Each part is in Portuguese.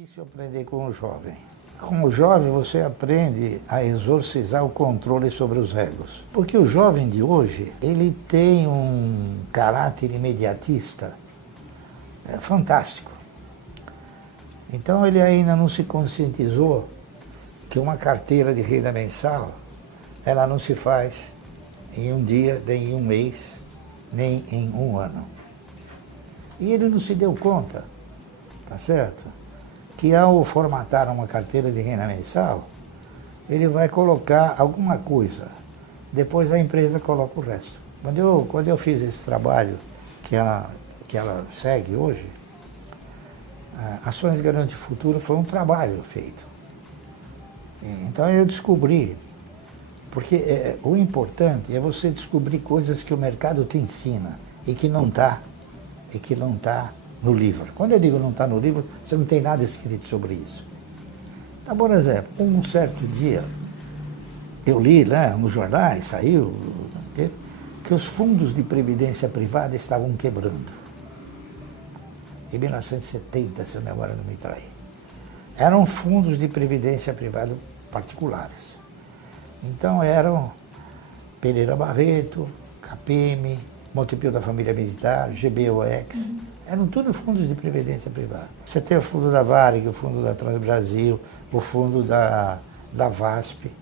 Difícil aprender com o jovem. Com o jovem você aprende a exorcizar o controle sobre os egos. Porque o jovem de hoje, ele tem um caráter imediatista fantástico. Então ele ainda não se conscientizou que uma carteira de renda mensal, ela não se faz em um dia, nem em um mês, nem em um ano. E ele não se deu conta, tá certo? Que ao formatar uma carteira de renda mensal, ele vai colocar alguma coisa, depois a empresa coloca o resto. Quando eu fiz esse trabalho que ela segue hoje, Ações Garante Futuro foi um trabalho feito. Então eu descobri, porque o importante é você descobrir coisas que o mercado te ensina e que não está no livro. Quando eu digo não está no livro, você não tem nada escrito sobre isso. Então, por exemplo, um certo dia, eu li lá nos jornais, saiu, que os fundos de previdência privada estavam quebrando. Em 1970, se a memória não me trai. Eram fundos de previdência privada particulares. Então eram Pereira Barreto, KPM, Montepio da Família Militar, GBOX, eram tudo fundos de previdência privada. Você tem o fundo da Varig, o fundo da Transbrasil, o fundo da VASP,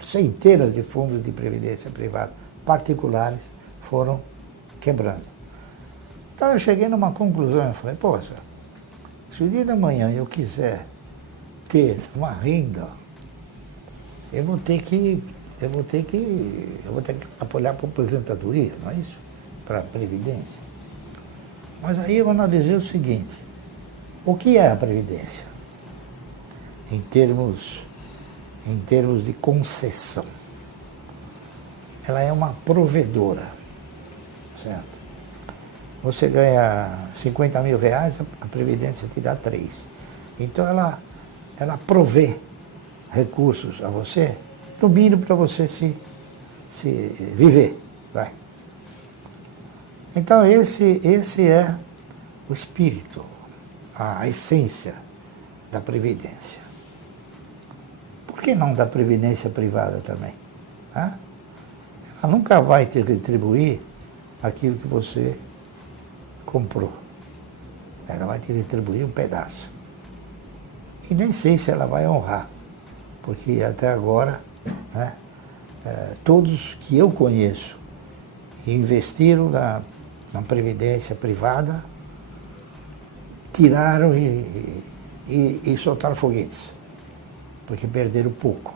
centenas de fundos de previdência privada particulares foram quebrando. Então eu cheguei numa conclusão e falei, poxa, se o dia da manhã eu quiser ter uma renda, eu vou ter que apoiar para a aposentadoria, não é isso? Para a Previdência. Mas aí eu analisei o seguinte, o que é a Previdência? Em termos de concessão. Ela é uma provedora, certo? Você ganha 50 mil reais, a Previdência te dá 3. Então ela provê recursos a você, no mínimo para você se viver, vai. Então esse é o espírito, a essência da Previdência. Por que não da Previdência privada também? Ela nunca vai te retribuir aquilo que você comprou. Ela vai te retribuir um pedaço. E nem sei se ela vai honrar, porque até agora, todos que eu conheço que investiram na Previdência privada, tiraram e soltaram foguetes, porque perderam pouco,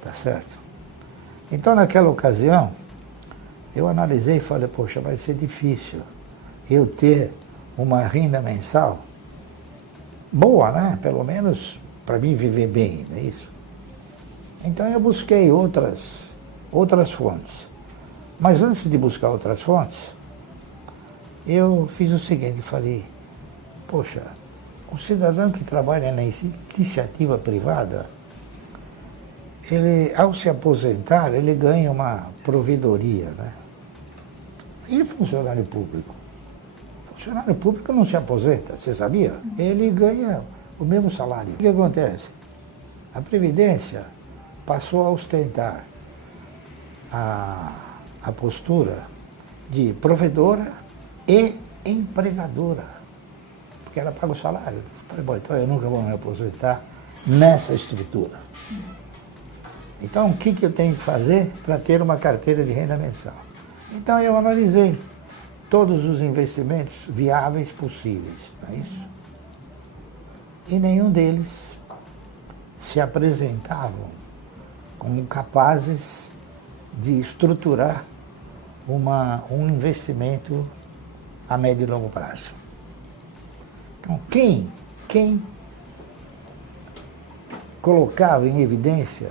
tá certo? Então, naquela ocasião, eu analisei e falei, poxa, vai ser difícil eu ter uma renda mensal boa, né? Pelo menos para mim viver bem, não é isso? Então eu busquei outras fontes. Mas antes de buscar outras fontes, eu fiz o seguinte, falei, poxa, o cidadão que trabalha na iniciativa privada, ele, ao se aposentar, ele ganha uma provedoria, né? E funcionário público? Funcionário público não se aposenta, você sabia? Ele ganha o mesmo salário. O que acontece? A Previdência passou a ostentar a postura de provedora e empregadora, porque ela paga o salário. Eu falei, bom, então eu nunca vou me aposentar nessa estrutura. Então, o que eu tenho que fazer para ter uma carteira de renda mensal? Então, eu analisei todos os investimentos viáveis possíveis, não é isso? E nenhum deles se apresentavam como capazes de estruturar um investimento a médio e longo prazo. Então, quem colocava em evidência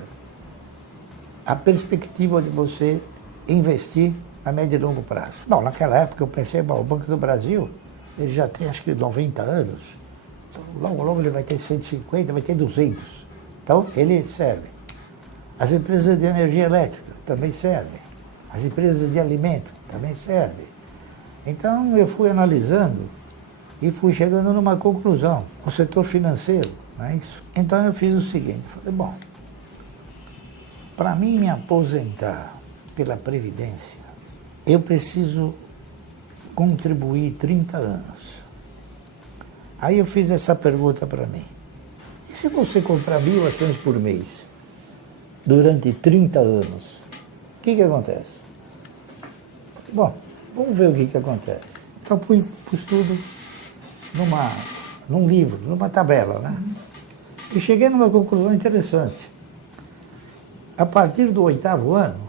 a perspectiva de você investir a médio e longo prazo? Bom, naquela época eu pensei, bom, o Banco do Brasil, ele já tem acho que 90 anos, então, logo ele vai ter 150, vai ter 200. Então, ele serve. As empresas de energia elétrica também servem. As empresas de alimento também servem. Então, eu fui analisando E fui chegando numa conclusão, o setor financeiro, não é isso? Então eu fiz o seguinte, falei, bom, para mim me aposentar pela Previdência, eu preciso contribuir 30 anos. Aí eu fiz essa pergunta para mim. E se você comprar 1.000 ações por mês, durante 30 anos, o que acontece? Bom, vamos ver o que acontece. Então pus tudo num livro, numa tabela, né? E cheguei numa conclusão interessante. A partir do 8º ano,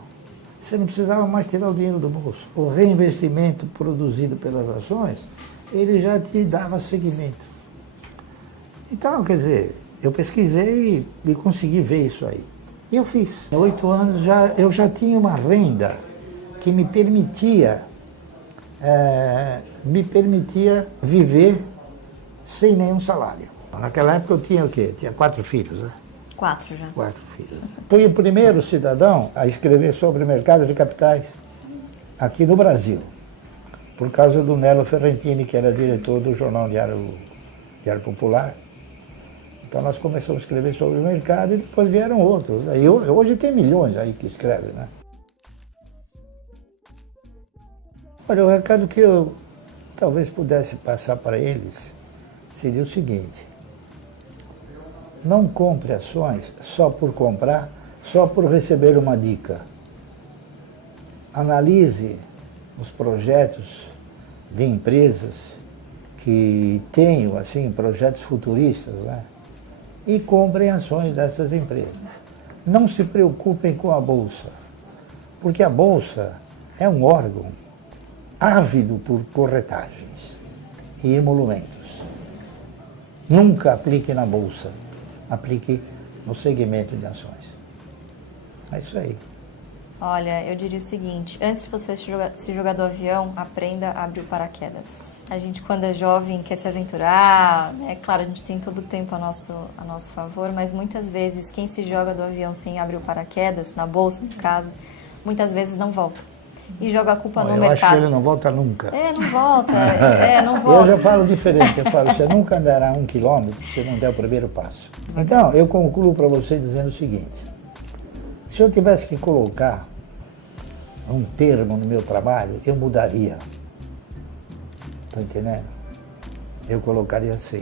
você não precisava mais tirar o dinheiro do bolso. O reinvestimento produzido pelas ações, ele já te dava seguimento. Então, quer dizer, eu pesquisei e consegui ver isso aí. E eu fiz. Há 8 anos eu já tinha uma renda que me permitia viver sem nenhum salário. Naquela época eu tinha o quê? Tinha 4 filhos, né? 4 já. 4 filhos. Fui o primeiro cidadão a escrever sobre o mercado de capitais aqui no Brasil, por causa do Nelo Ferrentini, que era diretor do jornal Diário Popular. Então nós começamos a escrever sobre o mercado e depois vieram outros. E hoje tem milhões aí que escrevem, né? Olha, o recado que eu talvez pudesse passar para eles seria o seguinte: não compre ações só por comprar, só por receber uma dica. Analise os projetos de empresas que tenham, assim, projetos futuristas, né? E comprem ações dessas empresas. Não se preocupem com a Bolsa, porque a Bolsa é um órgão ávido por corretagens e emolumentos. Nunca aplique na Bolsa, aplique no segmento de ações. É isso aí. Olha, eu diria o seguinte, antes de você se jogar do avião, aprenda a abrir o paraquedas. A gente, quando é jovem, quer se aventurar, né? Claro, a gente tem todo o tempo a nosso favor, mas muitas vezes quem se joga do avião sem abrir o paraquedas, na bolsa de casa, muitas vezes não volta. E joga a culpa no mercado. Eu acho que ele não volta nunca. Não volta. Não volta. Eu já falo diferente, eu falo, você nunca andará 1 quilômetro se não der o primeiro passo. Então, eu concluo para você dizendo o seguinte: se eu tivesse que colocar um termo no meu trabalho, eu mudaria. Está entendendo? Eu colocaria assim,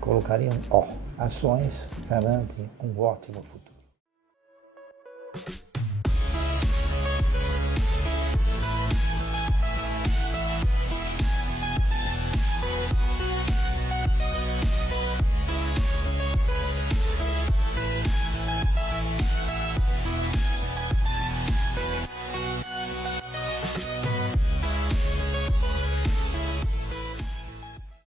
colocaria um O. Ações garantem um ótimo futuro.